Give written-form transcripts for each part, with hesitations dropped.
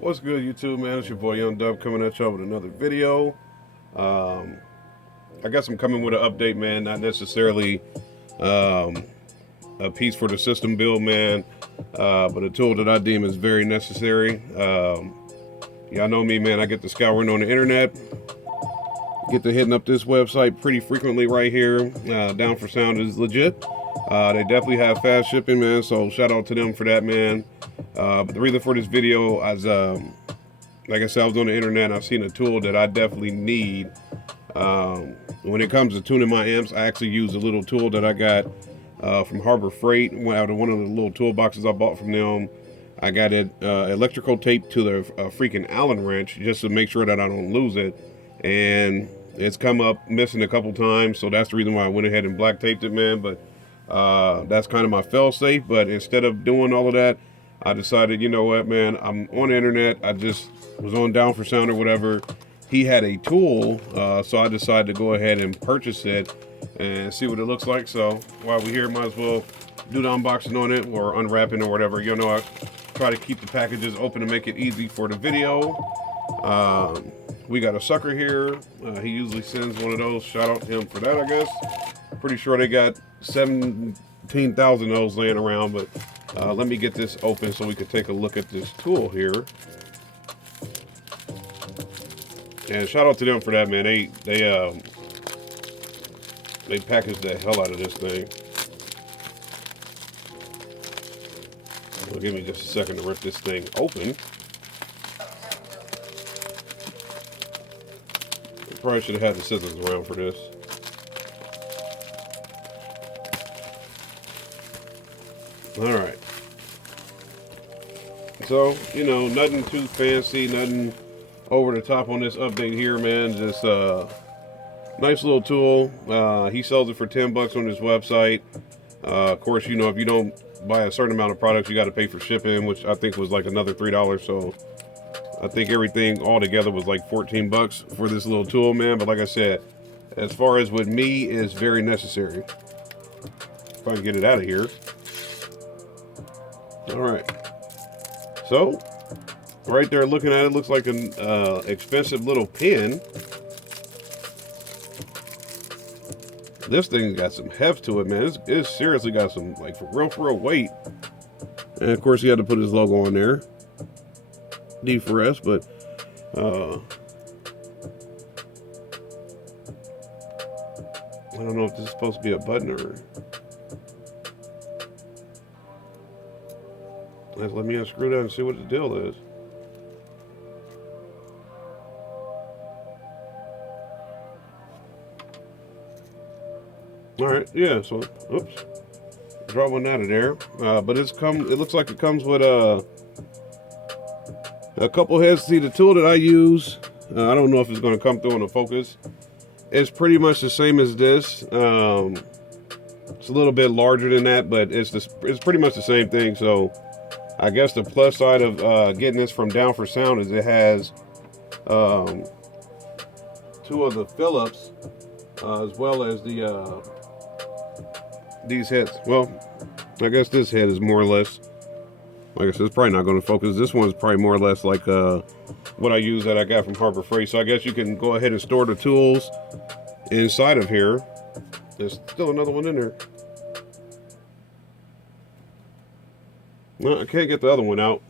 What's good, YouTube, man? It's your boy Young Dub coming at y'all with another video. I guess I'm coming with an update, man. Not necessarily a piece for the system build, man, but a tool that I deem is very necessary. Y'all know me, man. I get to scouring on the internet, get to hitting up this website pretty frequently right here. Down for Sound is legit. They definitely have fast shipping, man, so shout out to them for that, man. But the reason for this video is, like I said, I was on the internet and I've seen a tool that I definitely need. When it comes to tuning my amps, I actually use a little tool that I got from Harbor Freight, out of one of the little toolboxes I bought from them. I got it electrical taped to the freaking Allen wrench just to make sure that I don't lose it. And it's come up missing a couple times, so that's the reason why I went ahead and black taped it, man. But that's kind of my fail safe. But instead of doing all of that, I decided, you know what, man, I'm on the internet. I just was on Down for Sound or whatever. He had a tool, so I decided to go ahead and purchase it and see what it looks like. So while we're here, might as well do the unboxing on it or unwrapping or whatever. You know, I try to keep the packages open to make it easy for the video. We got a sucker here. He usually sends one of those. Shout out to him for that, I guess. Pretty sure they got 17,000 of those laying around, but let me get this open so we can take a look at this tool here. And shout out to them for that, man. They packaged the hell out of this thing. Well, give me just a second to rip this thing open. I probably should have had the scissors around for this. Alright. So, you know, nothing too fancy, nothing over the top on this update here, man. Just nice little tool. He sells it for 10 bucks on his website. Of course, you know, if you don't buy a certain amount of products, you got to pay for shipping, which I think was like another $3. So I think everything all together was like 14 bucks for this little tool, man. But like I said, as far as with me, is very necessary. If I can get it out of here. All right. So right there, looking at it, looks like an expensive little pen. This thing got some heft to it, man. It's seriously got some, like, for real weight. And of course, he had to put his logo on there, D4S. But I don't know if this is supposed to be a button or. Let me unscrew that and see what the deal is. All right, yeah. So, oops, drop one out of there. But it looks like it comes with a couple heads. See, the tool that I use, I don't know if it's going to come through on the focus. It's pretty much the same as this. It's a little bit larger than that, but it's pretty much the same thing. So I guess the plus side of getting this from Down for Sound is it has two of the Phillips, as well as these heads. Well, I guess this head is more or less, like I said, it's probably not going to focus. This one's probably more or less like what I use that I got from Harbor Freight. So I guess you can go ahead and store the tools inside of here. There's still another one in there. No, I can't get the other one out.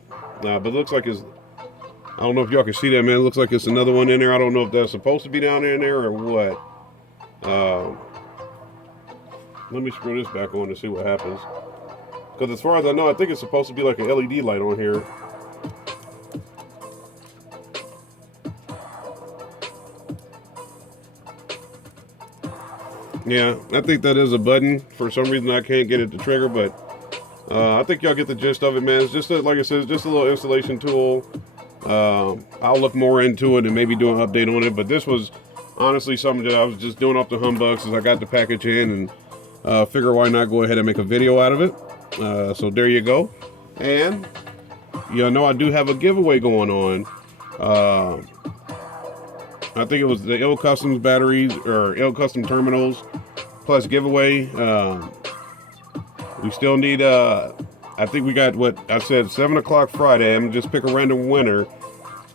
But it looks like it's, I don't know if y'all can see that, man. It looks like it's another one in there. I don't know if that's supposed to be down in there or what. Let me screw this back on to see what happens. Because as far as I know, I think it's supposed to be like an LED light on here. Yeah, I think that is a button. For some reason, I can't get it to trigger, but I think y'all get the gist of it, man. It's just, like I said, it's just a little installation tool. I'll look more into it and maybe do an update on it. But this was honestly something that I was just doing off the humbug since I got the package in, and figure why not go ahead and make a video out of it. So there you go. And you know, I do have a giveaway going on. I think it was the Ill Customs batteries or Ill Custom terminals plus giveaway. We still need, I I think we got what I said, 7 o'clock Friday. I'm just pick a random winner.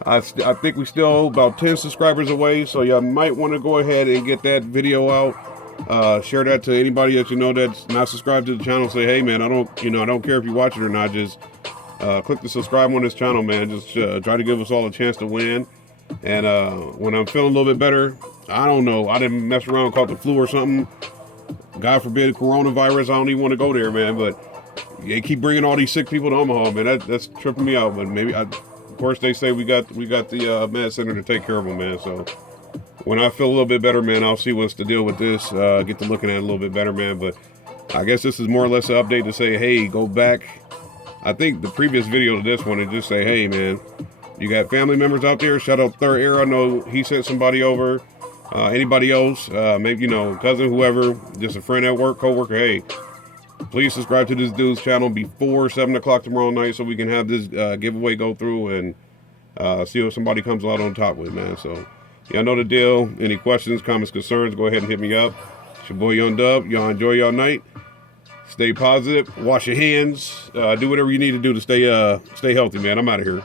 I think we still about 10 subscribers away, so y'all might want to go ahead and get that video out. Share that to anybody that you know that's not subscribed to the channel. Say, hey man, I don't care if you watch it or not. Just click the subscribe on this channel, man. Just try to give us all a chance to win. And when I'm feeling a little bit better, I don't know, I didn't mess around, caught the flu or something. God forbid, coronavirus. I don't even want to go there, man. But they keep bringing all these sick people to Omaha, man. That's tripping me out. But maybe of course, they say we got the med center to take care of them, man. So when I feel a little bit better, man, I'll see what's the deal with this. Get to looking at it a little bit better, man. But I guess this is more or less an update to say, hey, go back. I think the previous video to this one, and just say, hey, man, you got family members out there. Shout out Third Air. I know he sent somebody over. Anybody else, maybe, cousin, whoever, just a friend at work, co-worker, hey, please subscribe to this dude's channel before 7 o'clock tomorrow night so we can have this giveaway go through and see if somebody comes out on top with, man. So, y'all know the deal. Any questions, comments, concerns, go ahead and hit me up. It's your boy Young Dub. Y'all enjoy y'all night. Stay positive. Wash your hands. Do whatever you need to do to stay healthy, man. I'm out of here.